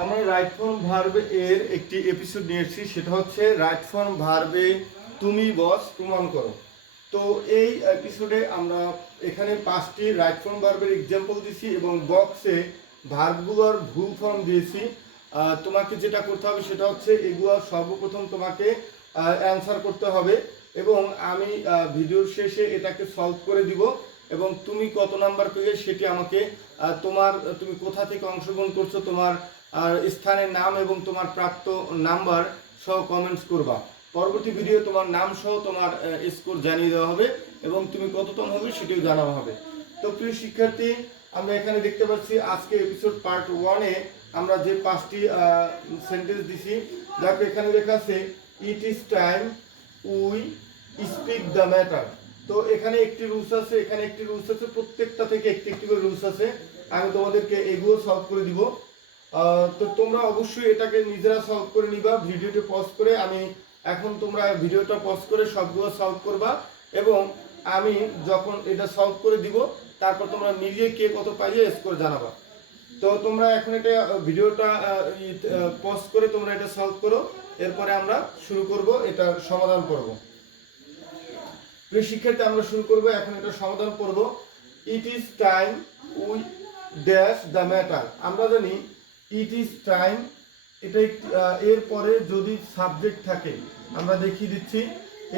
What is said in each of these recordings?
আমরা right form ভার্বে এর একটি এপিসোড নিয়েছি, সেটা হচ্ছে রাইট ফর্ম ভার্বে তুমি বস প্রমাণ করো। তো এই এপিসোডে আমরা এখানে 5টি রাইট ফর্ম ভার্বের এক্সাম্পল দিয়েছি এবং বক্সে ভার্বগুলোর ভুল ফর্ম দিয়েছি। তোমাকে যেটা করতে হবে সেটা হচ্ছে এগুলো সর্বপ্রথম তোমাকে অ্যান্সার করতে হবে এবং আমি ভিডিওর শেষে এটাকে সলভ করে দিব এবং তুমি কত নাম্বার পেয়ে সেটি আমাকে তুমি কোথা থেকে অংশগ্রহণ করছো, তোমার স্থানের নাম এবং তোমার প্রাপ্ত নাম্বার সহ কমেন্টস করবা। পরবর্তী ভিডিও তোমার নাম সহ তোমার স্কোর জানিয়ে দেওয়া হবে এবং তুমি কততম হবে সেটিও জানানো হবে। তো প্রিয় শিক্ষার্থী, আমরা এখানে দেখতে পাচ্ছি আজকে এপিসোড পার্ট 1-এ আমরা যে 5টি সেন্টেন্স দিছি। দেখো এখানে লেখা আছে it is time we speak the matter. তো এখানে একটি রুলস আছে, এখানে একটি রুলস আছে, প্রত্যেকটা থেকে একটি একটি করে রুলস আছে। আমি তোমাদেরকে এগুলো সলভ করে দিব। তো তোমরা অবশ্যই এটাকে নিজেরা সলভ করে নিবা ভিডিওটি পজ করে। আমি এখন তোমরা ভিডিওটা পজ করে সবগুলো সলভ করবা এবং আমি যখন এটা সলভ করে দিব তারপর তোমরা নিজে কে কত পাইলে স্কোর জানাবা। তো তোমরা এখন এটা ভিডিওটা পজ করে তোমরা এটা সলভ করো, এরপরে আমরা শুরু করব এটা সমাধান করব। প্রিয় শিক্ষার্থী, আমরা শুরু করব, এখন এটা সমাধান করব। It is time we dash the matter. আমরা জানি ইট ইজ টাইম, এটা এরপরে যদি সাবজেক্ট থাকে, আমরা দেখিয়ে দিচ্ছি,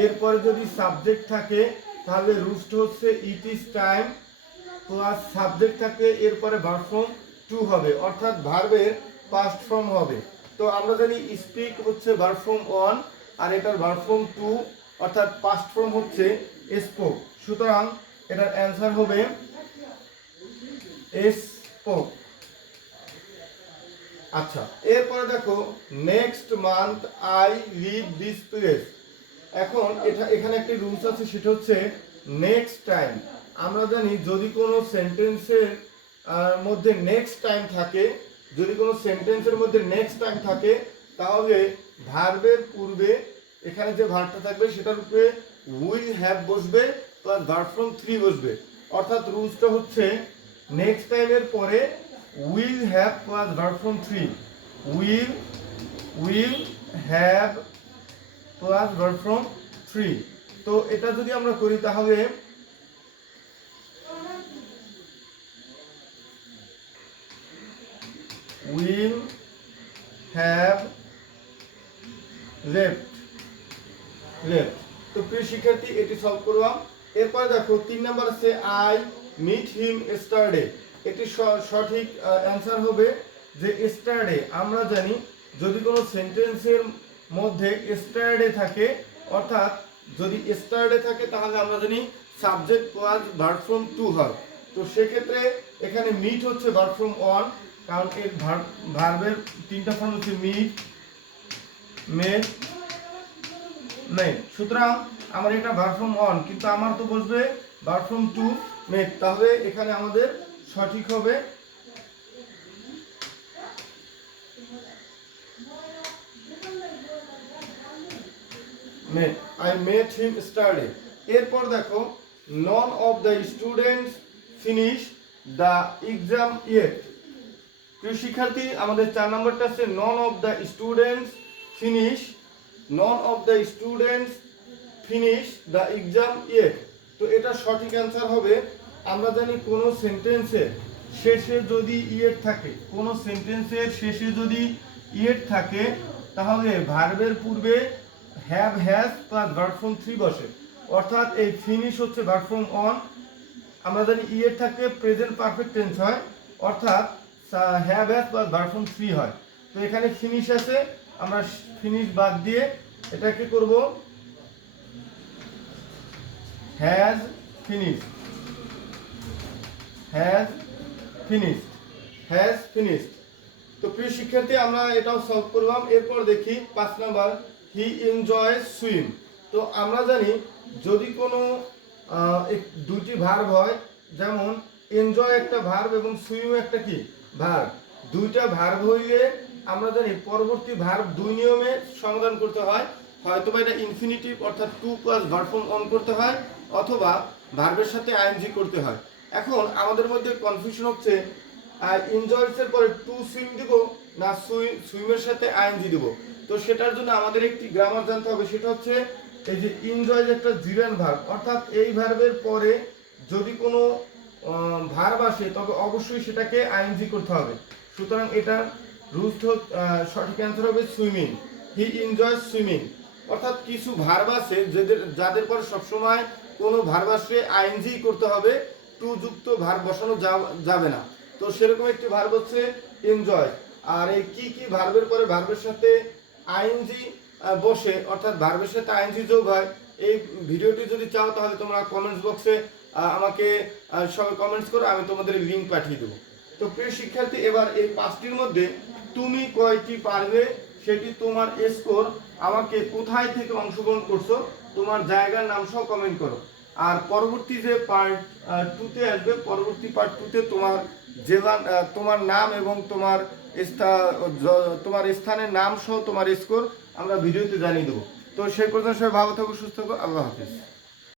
এরপরে যদি সাবজেক্ট থাকে তাহলে রুলসটা হচ্ছে it is time plus subject থাকে, এরপরে ভার্ব ফর্ম টু হবে, অর্থাৎ ভার্বের পাস্ট ফর্ম হবে। তো আমরা জানি স্পিক হচ্ছে ভার্ব ফর্ম 1 আর এটার ভার্ব ফর্ম 2, অর্থাৎ পাস্ট ফর্ম হচ্ছে স্পোক। সুতরাং এটার অ্যান্সার হবে স্পোক। আচ্ছা, এরপরে দেখো next month I leave this place. এখন এখানে একটি রুলস আছে, সেটা হচ্ছে নেক্সট টাইম। আমরা জানি যদি কোনো সেন্টেন্সের মধ্যে নেক্সট টাইম থাকে, যদি কোনো সেন্টেন্সের মধ্যে নেক্সট টাইম থাকে তাহলে ভার্বের পূর্বে এখানে যে ভার্বটা থাকবে সেটার উপরে উইল হ্যাভ বসবে প্লাস ভার্ব ফর্ম 3 বসবে। অর্থাৎ রুলসটা হচ্ছে নেক্সট টাইমের পরে will have plus verb form 3, will have plus verb form 3। তো এটা যদি আমরা করি তাহলে উইল হ্যাভ লেফট। তো প্রিয় শিক্ষার্থী, এটি সলভ করলাম। এরপরে দেখো 3 নাম্বার আছে আই মিট হিম এস্টারডে। এটি সঠিক অ্যান্সার হবে যে এস্টারডে। আমরা জানি যদি কোনো সেন্টেন্সের মধ্যে এস্টারডে থাকে, অর্থাৎ যদি এস্টারডে থাকে তাহলে আমরা জানি সাবজেক্ট প্লাস ভার্ব ফর্ম 2 হয়। তো সেক্ষেত্রে এখানে মিট হচ্ছে ভার্ব ফর্ম 1, কারণ এর ভার্বের 3টা ফর্ম হচ্ছে মিট, মেট, মেট। সুতরাং আমার এটা ভার্ব ফর্ম 1, কিন্তু আমার তো বসবে ভার্ব ফর্ম 2 মেট। তাহলে এখানে আমাদের সঠিক হবে মেট। আই মেট হিম স্টারডে। এরপর দেখো none of the students finish the exam yet. প্রিয় শিক্ষার্থী, আমাদের 4 নম্বরটা আছে none of the students finish, none of the students finish the exam yet. তো এটা সঠিক অ্যান্সার হবে। আমরা জানি কোনো সেন্টেন্সের শেষে যদি ইয়েট থাকে, কোনো সেন্টেন্সের শেষে যদি ইয়েট থাকে তাহলে ভার্বের পূর্বে have has plus verb form 3 বসে, অর্থাৎ এই ফিনিশ হচ্ছে ভার্ব ফর্ম 1। আমরা জানি ইয়েট থাকে প্রেজেন্ট পারফেক্ট টেন্স হয়, অর্থাৎ have has plus verb form 3 হয়। তো এখানে ফিনিশ আছে, আমরা ফিনিশ বাদ দিয়ে এটা কি করব, has finished, has finished, has finished. তো প্রিয় শিক্ষার্থী, আমরা এটাও সলভ করলাম। এরপর দেখি 5 নাম্বার হি এনজয়স সুইম। তো আমরা জানি যদি কোনো দুটি ভার্ব হয়, যেমন এনজয় একটা ভার্ব এবং সুইম একটা কি ভার্ব, দুইটা ভার্ব হইলে আমরা জানি পরবর্তী ভার্ব 2 নিয়মে সমাধান করতে হয়। হয়তো বা এটা ইনফিনিটিভ অর্থাৎ 2 প্লাস ভার্ব ফর্ম 1 করতে হয়, অথবা ভার্বের সাথে আইএনজি করতে হয়। এখন আমাদের মধ্যে কনফিউশন হচ্ছে এনজয়স এর পরে টু সুইম দিব না সুইমের সাথে আইএনজি দিব। তো সেটার জন্য আমাদের একটি গ্রামার জানতে হবে, সেটা হচ্ছে এই যে এনজয় একটা জিরান ভার্ব, অর্থাৎ এই ভার্বের পরে যদি কোনো ভার্ব আসে তবে অবশ্যই সেটাকে আইএনজি করতে হবে। সুতরাং এটা রুলস সঠিক অ্যান্সার হবে সুইমিং। হি এনজয় সুইমিং। অর্থাৎ কিছু ভার্ব আছে যাদের পরে সবসময় কোনো ভার্ব আসলে আইএনজি করতে হবে, টু যুক্ত ভার্ব বসানো যাবে না। তো সেরকম একটি ভার্ব হচ্ছে এনজয়। আর এই কি কি ভার্বের পরে ভার্বের সাথে আইএনজি বসে, অর্থাৎ ভার্বের সাথে আইএনজি যোগ হয়, এই ভিডিওটি যদি চাও তাহলে তোমরা কমেন্টস বক্সে আমাকে সবাই কমেন্টস করো, আমি তোমাদের লিংক পাঠিয়ে দেবো। তো প্রিয় শিক্ষার্থী, এবার এই পাঁচটির মধ্যে তুমি কয়টি পারবে সেটি তোমার স্কোর আমাকে কোথায় থেকে অংশগ্রহণ করছো তোমার জায়গার নাম সহ কমেন্ট করো। আর পরবর্তী যে পার্ট 2-তে আসবে, পরবর্তী পার্ট 2-তে তোমার জেলা, তোমার নাম এবং তোমার স্থানের নাম সহ তোমার স্কোর আমরা ভিডিওতে জানিয়ে দেবো। তো সেই পর্যন্ত সবাই ভালো থাকো, সুস্থ থাকো, আল্লাহ হাফিজ।